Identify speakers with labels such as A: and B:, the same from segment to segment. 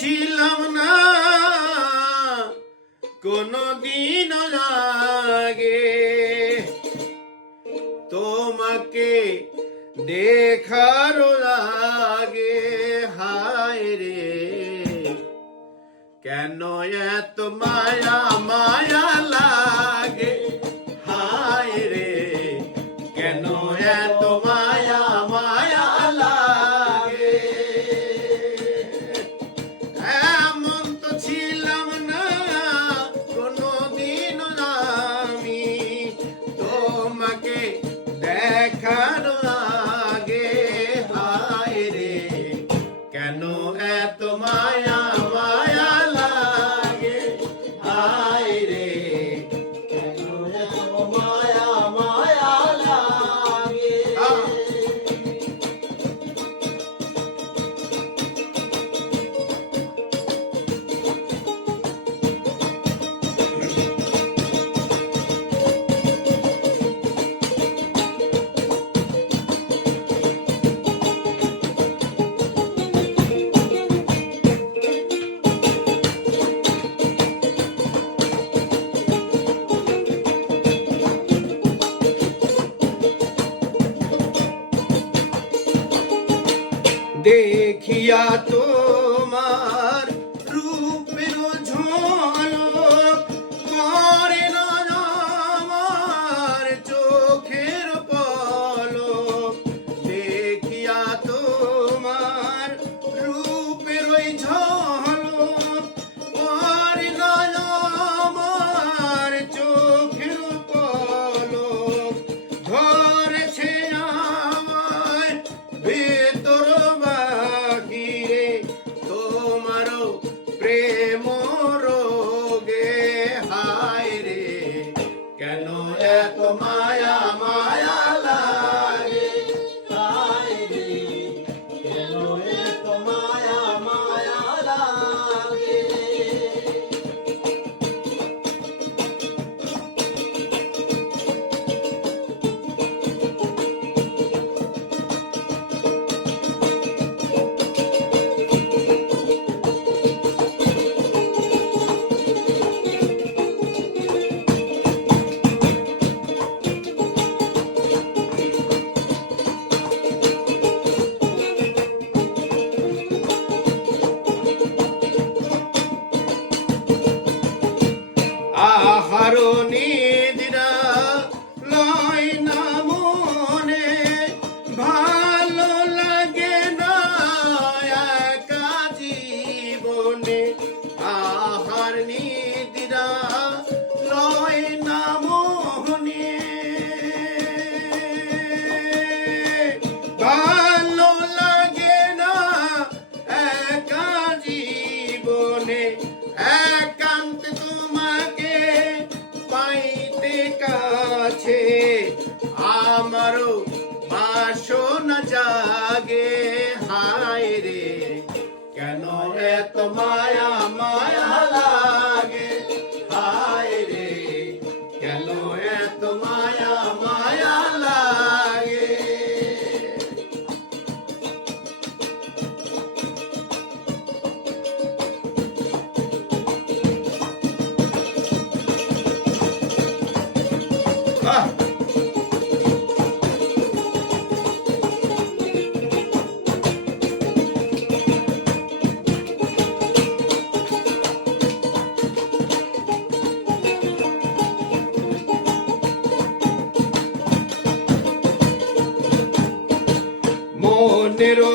A: ছিলাম না। কোনদিন আগে তোমাকে দেখার লাগে। হায় রে। কেন এত মায়া মায়া দেখিয়া তো জাগে, হায় রে, কেন এত মায়া মায়া লাগে হায় রে, কেন এত মায়া মায়া লাগে Ah! entero.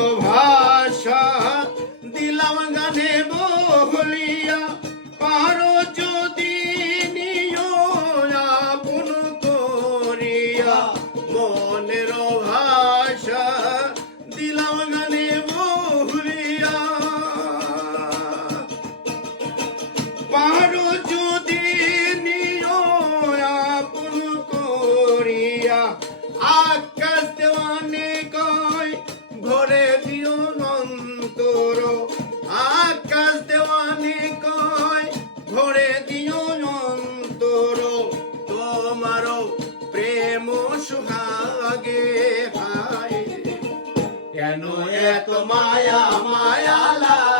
A: সুখাগে কেন এত মায়া মায়া লা